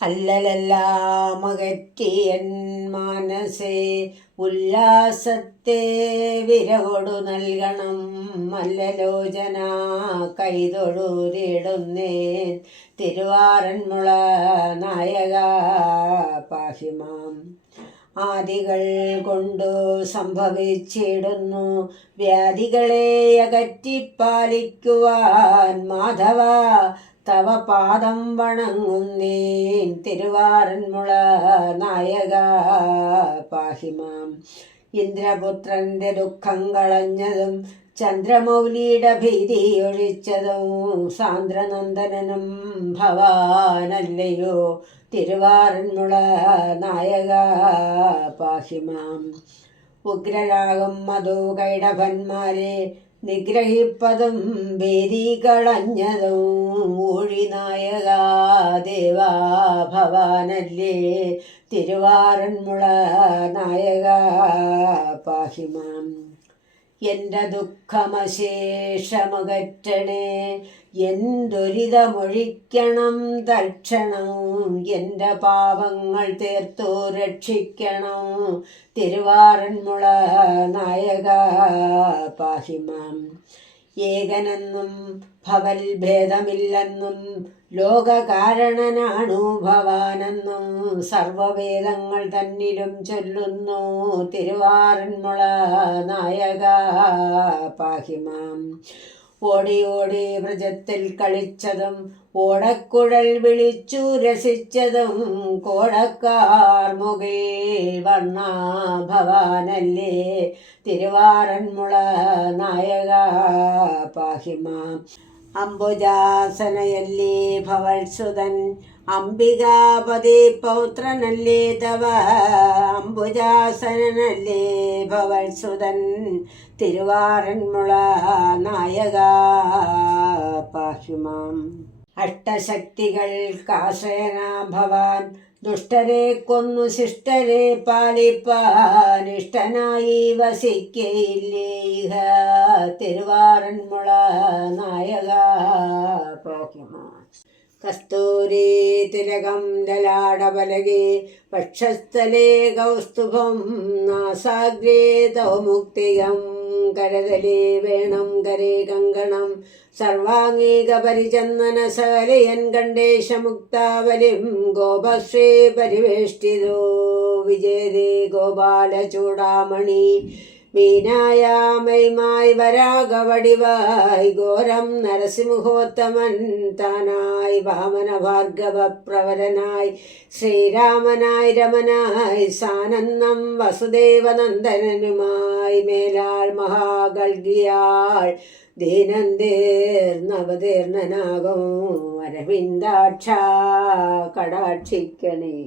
അല്ലലെല്ലാം അകറ്റിയൻ മാനസേ ഉല്ലാസത്തെ വിരകൊടു നൽകണം. മല്ലലോചന കൈതൊഴൂരിടുന്നേൻ തിരുവാറന്മുള നായക പാഹിമാം. ആദികൾ കൊണ്ടു സംഭവിച്ചിടുന്നു വ്യാധികളെ അകറ്റിപ്പാലിക്കുവാൻ മാധവ തവ പാദം വണങ്ങുന്നേൻ തിരുവാറന്മുള നായക പാഹിമാം. ഇന്ദ്രപുത്രന്റെ ദുഃഖം കളഞ്ഞതും ചന്ദ്രമൗലിയുടെ ഭീതി ഒഴിച്ചതും സാന്ദ്രനന്ദനനും ഭവാനല്ലയോ തിരുവാറന്മുള നായക പാഹിമാം. ഉഗ്രരാകും മധുകൈടഭന്മാരെ നിഗ്രഹിപ്പതും ഭീതി കളഞ്ഞതും ഊഴിനായക ദേവാ ഭവാനല്ലേ തിരുവാറന്മുള നായക പാഹിമാം. എൻ്റെ ദുഃഖമശേഷമകറ്റണേ എന്തൊരിതമൊഴിക്കണം തൽക്ഷണം. എൻ്റെ പാപങ്ങൾ തീർത്തു രക്ഷിക്കണം തിരുവാറന്മുള നായക പാഹിമാം. ഏകനെന്നും ഭവൽ ഭേദമില്ലെന്നും ലോകകാരണനാണു ഭവാനെന്നും സർവവേദങ്ങൾ തന്നിലും ചൊല്ലുന്നു തിരുവാറന്മുള നായക പാഹിമാം. ഓടി ഓടി വ്രജത്തിൽ കളിച്ചതും ഓടക്കുഴൽ വിളിച്ചു രസിച്ചതും കോടക്കാർ മുകിൽ വർണ്ണ ഭവാനല്ലേ തിരുവാറന്മുള നായക പാഹിമാം. അംബുജാസനയല്ലേ ഭവത്സുതൻ അംബികാപതി പൗത്രനല്ലേ തവ. അംബുജാസനല്ലേ ഭവത്സുതൻ തിരുവാറന്മുള നായക പാഹിമാം. അഷ്ടശക്തികൾക്കാശ്രയനാ ഭവാൻ ദുഷ്ടരെ കൊന്നു ശിഷ്ടരെ പാലിപ്പാൻ ഇഷ്ടനായി വസിക്കയില്ലേ ഇഹ തിരുവാറന്മുള നായക പാഹിമാം. കസ്തൂരി തിലകം ലലാടപലകേ പക്ഷസ്ഥലേ കൗസ്തുഭം നാസാഗ്രേ തൗമുക്തികം കരതലേ വേണം കരേ കങ്കണം സർവാംഗീക പരിചന്ദന സകലയൻ കണ്ടേശമുക്താവലിം ഗോപശ്രീ പരിവേഷ്ടിതോ വിജയതേ ഗോപാലചൂടാമണി മീനായാമയുമായി വരാഗവടിവായി ഘോരം നരസിംഹോത്തമൻ താനായി വാമന ഭാർഗവ പ്രവരനായി ശ്രീരാമനായി രമനായി സാനന്ദം വസുദേവനന്ദനനുമായി മേലാൾ മഹാഗൽഗിയാൾ ദീനന്തേർന്നവതീർണനാകും അരവിന്ദാക്ഷ കടാക്ഷിക്കണേ.